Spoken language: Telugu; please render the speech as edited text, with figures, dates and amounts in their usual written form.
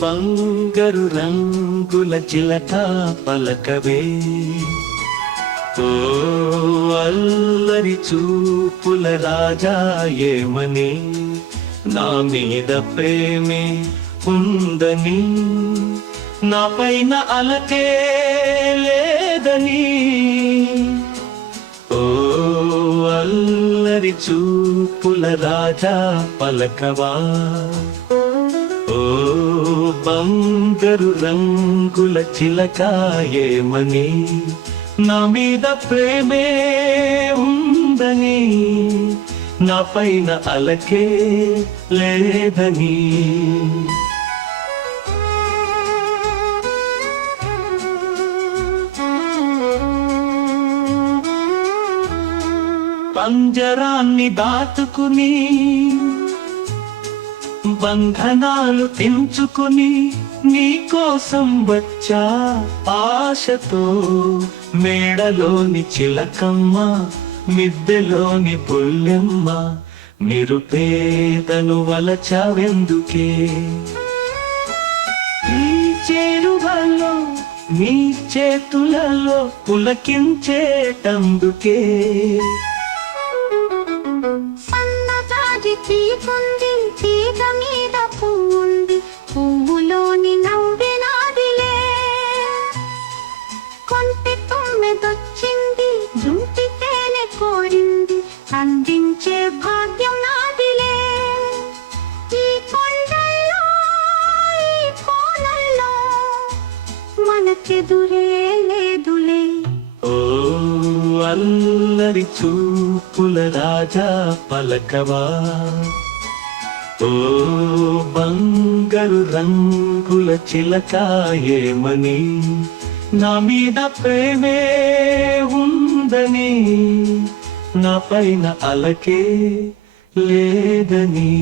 బంగారు రంగుల చిలక పలకవే, ఓ అల్లరి చూపుల రాజా ఏమని, నా మీద ప్రేమే ఉందని, నా పైన అలకే లేదని, ఓ అల్లరి చూపుల రాజా పలకవా, ఓ బంగారు రంగుల చిలక ఏమని, నా మీద ప్రేమే ఉందని, నా పైన అలకే లేదని. పంజరాన్ని దాటుకుని బంధనాలు తెంచుకుని నీకోసం వచ్చా ఆశతో, మేడలోని చిలకమ్మ మిద్దెలోని పుల్లెమ్మ, నిరుపేదను వలచావెందుకే, ఈ చేరువలో నీ చేతులలో పులకించేటందుకే. తీగ మీద పువ్వుంది, పువ్వులోని నవ్వే నాదిలే, కొంటె తుమ్మెదొచ్చింది, జుంటి తేనె కోరింది, అందించే భాగ్యం నాదిలే. ఈ కొండల్లో ఈ కోనల్లో మనకెదురే లేదులే, ఓ అల్లరి చూపుల రాజా పలకవా, ఓ బంగారు రంగుల చిలక ఏమని, నా మీద ప్రేమే ఉందని, నా పైన అలకే లేదని.